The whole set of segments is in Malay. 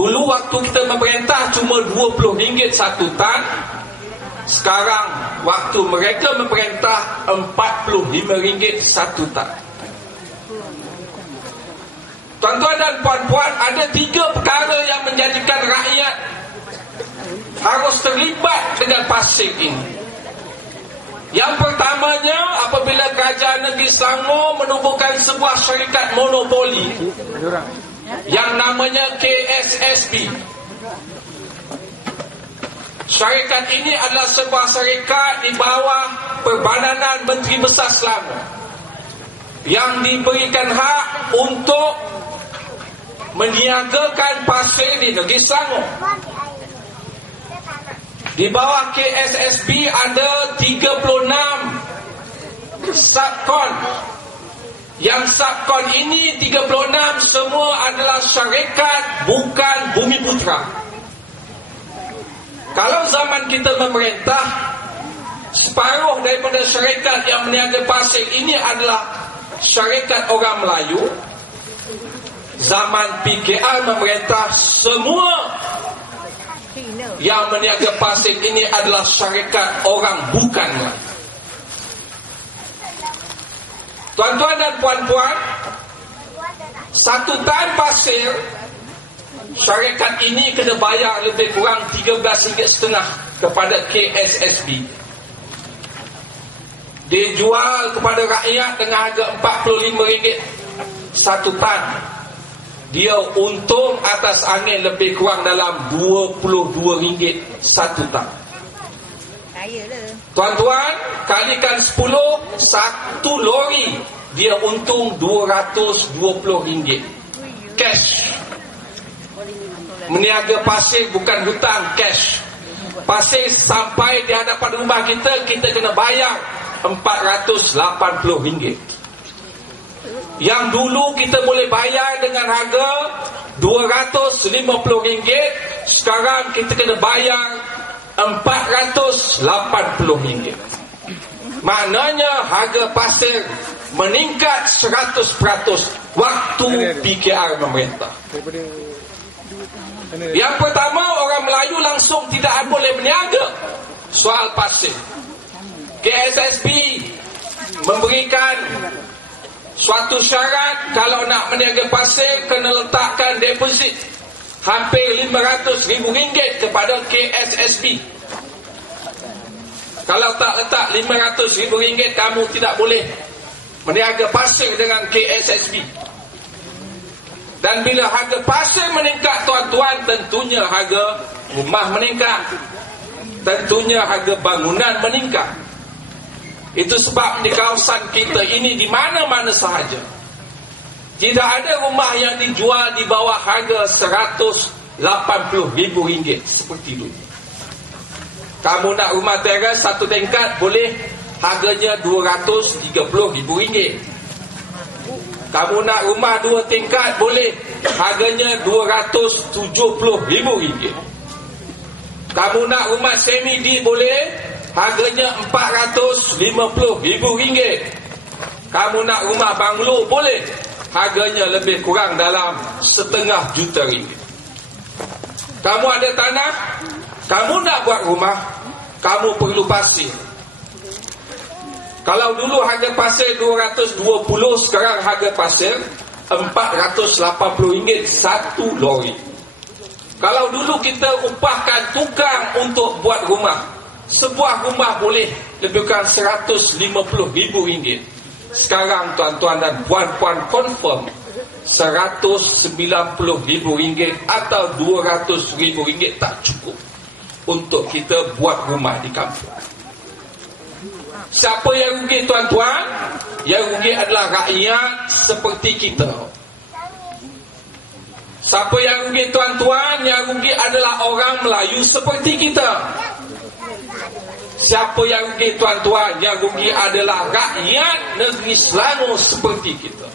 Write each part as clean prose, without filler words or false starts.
Dulu waktu kita memerintah cuma RM20 satu tan. Sekarang waktu mereka memerintah RM45 satu tan. Tuan-tuan dan puan-puan, ada 3 perkara yang menjadikan rakyat harus terlibat dengan pasir ini. Yang pertamanya, apabila Kerajaan Negeri Selangor menubuhkan sebuah syarikat monopoli yang namanya KSSB. Syarikat ini adalah sebuah syarikat di bawah Perbadanan Menteri Besar Selangor yang diberikan hak untuk meniagakan pasir di Negeri Selangor. Di bawah KSSB ada 36 subkon. Yang subkon ini 36 semua adalah syarikat, bukan Bumiputra. Kalau zaman kita memerintah, separuh daripada syarikat yang meniaga pasir ini adalah syarikat orang Melayu. Zaman PKR memerintah, semua yang meniaga pasir ini adalah syarikat orang bukan Melayu. Tuan-tuan dan puan-puan, satu tan pasir syarikat ini kena bayar lebih kurang RM13.5 kepada KSSB. Dia jual kepada rakyat dengan harga RM45 satu tan. Dia untung atas angin lebih kurang dalam RM22 satu tan. Tuan-tuan, kalikan 10, satu lori dia untung RM220 cash. Meniaga pasir bukan hutang, cash. Pasir sampai di hadapan rumah kita, kita kena bayar RM480. Yang dulu kita boleh bayar dengan harga RM250, sekarang kita kena bayar RM480. Maknanya harga pasir meningkat 100% waktu PKR memerintah. Yang pertama, orang Melayu langsung tidak boleh berniaga soal pasir. KSSB memberikan suatu syarat, kalau nak berniaga pasir kena letakkan deposit hampir RM500,000 kepada KSSB. Kalau tak letak RM500,000, kamu tidak boleh berniaga pasir dengan KSSB. Dan bila harga pasir meningkat, tuan-tuan, tentunya harga rumah meningkat, tentunya harga bangunan meningkat. Itu sebab di kawasan kita ini, di mana-mana sahaja, tidak ada rumah yang dijual di bawah harga RM180,000 seperti dulu. Kamu nak rumah teras satu tingkat, boleh harganya RM230,000. Kamu nak rumah 2 tingkat, boleh harganya RM270,000. Kamu nak rumah semi-D, boleh harganya RM450,000. Kamu nak rumah banglo, boleh harganya lebih kurang dalam RM500,000. Kamu ada tanah, kamu nak buat rumah, kamu perlu pasir. Kalau dulu harga pasir RM220, sekarang harga pasir RM480 satu lori. Kalau dulu kita upahkan tukang untuk buat rumah, sebuah rumah boleh lebih kurang RM150,000. Sekarang tuan-tuan dan puan-puan confirm RM190,000 atau RM200,000 tak cukup untuk kita buat rumah di kampung. Siapa yang rugi, tuan-tuan? Yang rugi adalah rakyat seperti kita. Siapa yang rugi, tuan-tuan? Yang rugi adalah orang Melayu seperti kita. Siapa yang rugi, tuan-tuan? Yang rugi adalah rakyat negeri Selangor seperti kita.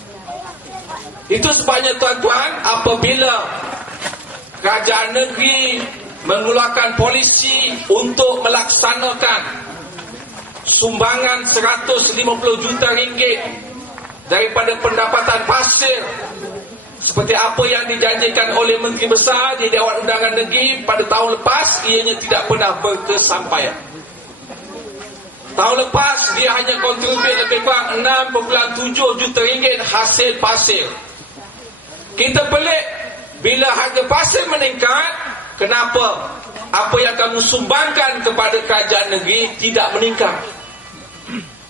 Itu sebabnya, tuan-tuan, apabila kerajaan negeri mengeluarkan polisi untuk melaksanakan sumbangan RM150 juta daripada pendapatan pasir Seperti apa yang dijanjikan oleh Menteri Besar di Dewan Undangan Negeri pada tahun lepas, ianya tidak pernah berkesampaian. Tahun lepas dia hanya kontribut lebih kurang 6.7 juta ringgit hasil pasir. Kita pelik, bila harga pasir meningkat, kenapa apa yang kamu sumbangkan kepada kerajaan negeri tidak meningkat?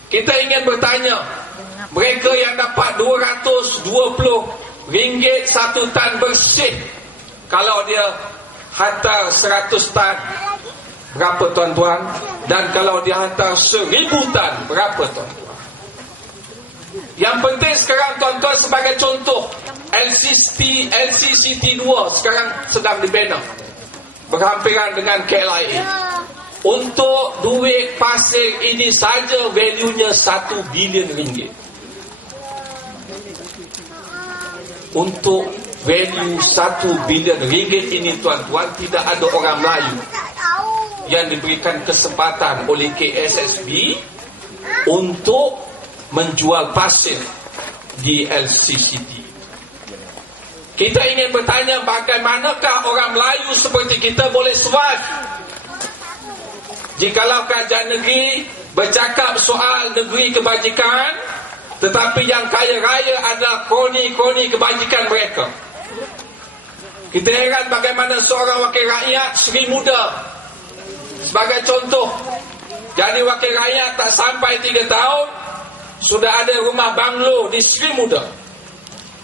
Kita ingin bertanya, mereka yang dapat 220 ringgit satu tan bersih, kalau dia hantar 100 tan, berapa tuan-tuan? Dan kalau dia hantar 1000 tan, berapa tuan-tuan? Yang penting sekarang tuan-tuan, sebagai contoh, LCCT 2 sekarang sedang dibina berhampiran dengan KLIA. Untuk duit pasir ini saja value-nya 1 bilion ringgit. Untuk value 1 bilion ringgit ini tuan-tuan, tidak ada orang Melayu yang diberikan kesempatan oleh KSSB untuk menjual pasir di LCCT. Kita ingin bertanya, bagaimanakah orang Melayu seperti kita boleh survive jikalau kerajaan negeri bercakap soal negeri kebajikan, tetapi yang kaya raya adalah kroni-kroni kebajikan mereka. Kita heran bagaimana seorang wakil rakyat Seri Muda, sebagai contoh, jadi wakil rakyat tak sampai 3 tahun sudah ada rumah banglo di Seri Muda,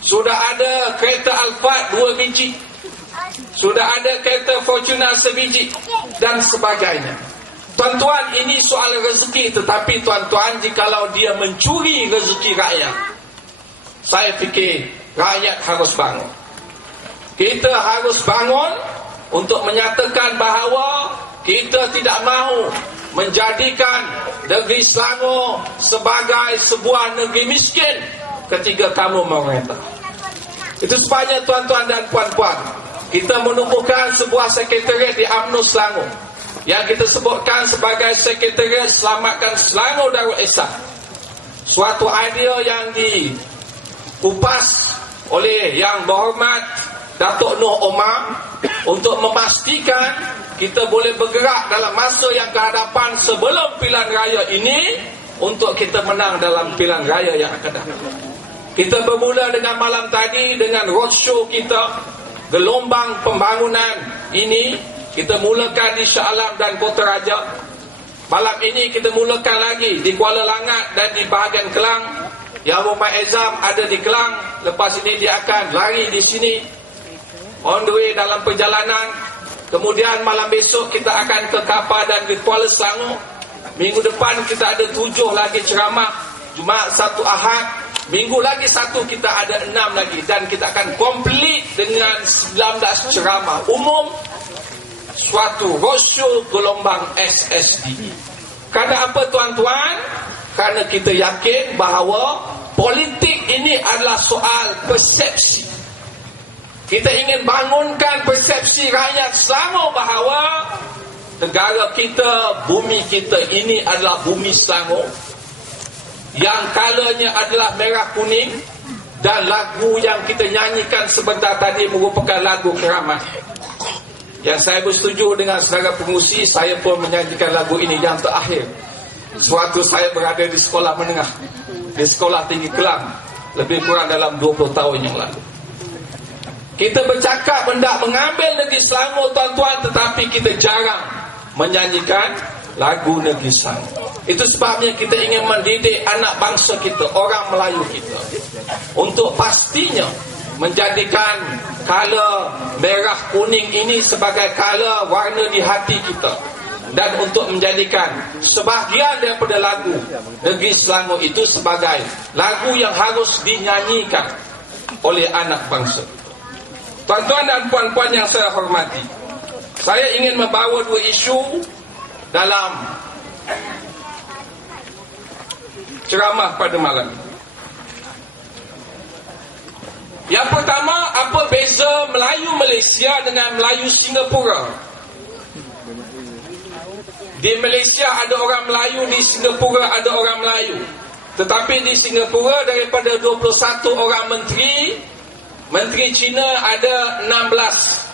sudah ada kereta Alphard 2 biji, sudah ada kereta Fortuner 1 biji, dan sebagainya. Tuan-tuan, ini soal rezeki. Tetapi tuan-tuan, jikalau dia mencuri rezeki rakyat, saya fikir rakyat harus bangun. Kita harus bangun untuk menyatakan bahawa kita tidak mahu menjadikan negeri Selangor sebagai sebuah negeri miskin ketika kamu memerintah. Itu sebabnya tuan-tuan dan puan-puan, kita menubuhkan sebuah sekretariat di UMNO Selangor yang kita sebutkan sebagai Sekretariat Selamatkan Selangor Darul Ihsan. Suatu idea yang dikupas oleh Yang Berhormat Datuk Noh Omar untuk memastikan kita boleh bergerak dalam masa yang kehadapan sebelum pilihan raya ini untuk kita menang dalam pilihan raya yang akan datang. Kita bermula dengan malam tadi dengan roadshow kita, gelombang pembangunan ini kita mulakan di Shah Alam dan Kota Raja. Malam ini kita mulakan lagi di Kuala Langat dan di bahagian Kelang. Yang Muhammad Ezam ada di Kelang, lepas ini dia akan lari di sini, on the way dalam perjalanan. Kemudian malam besok kita akan ke Kapar dan ke Kuala Selangor. Minggu depan kita ada 7 lagi ceramah, Jumaat, Sabtu, Ahad. Minggu lagi 1 kita ada 6 lagi, dan kita akan komplit dengan 19 ceramah umum, suatu roadshow gelombang SSD. Kerana apa tuan-tuan? Kerana kita yakin bahawa politik ini adalah soal persepsi. Kita ingin bangunkan persepsi rakyat Selangor bahawa negara kita, bumi kita ini adalah bumi Selangor, yang kalanya adalah merah kuning, dan lagu yang kita nyanyikan sebentar tadi merupakan lagu keramat. Yang saya bersetuju dengan saudara pengurusi, saya pun menyanyikan lagu ini yang terakhir sewaktu saya berada di sekolah menengah, di Sekolah Tinggi Kelang, lebih kurang dalam 20 tahun yang lalu. Kita bercakap hendak mengambil negeri Selangor tuan-tuan, tetapi kita jarang menyanyikan lagu negeri Selangor. Itu sebabnya kita ingin mendidik anak bangsa kita, orang Melayu kita, untuk pastinya menjadikan kala merah kuning ini sebagai kala warna di hati kita, dan untuk menjadikan sebahagian daripada lagu negeri Selangor itu sebagai lagu yang harus dinyanyikan oleh anak bangsa. Tuan-tuan dan puan-puan yang saya hormati, saya ingin membawa 2 isu dalam ceramah pada malam ini. Yang pertama, apa beza Melayu Malaysia dengan Melayu Singapura? Di Malaysia ada orang Melayu, di Singapura ada orang Melayu. Tetapi di Singapura daripada 21 orang menteri, Menteri Cina ada 16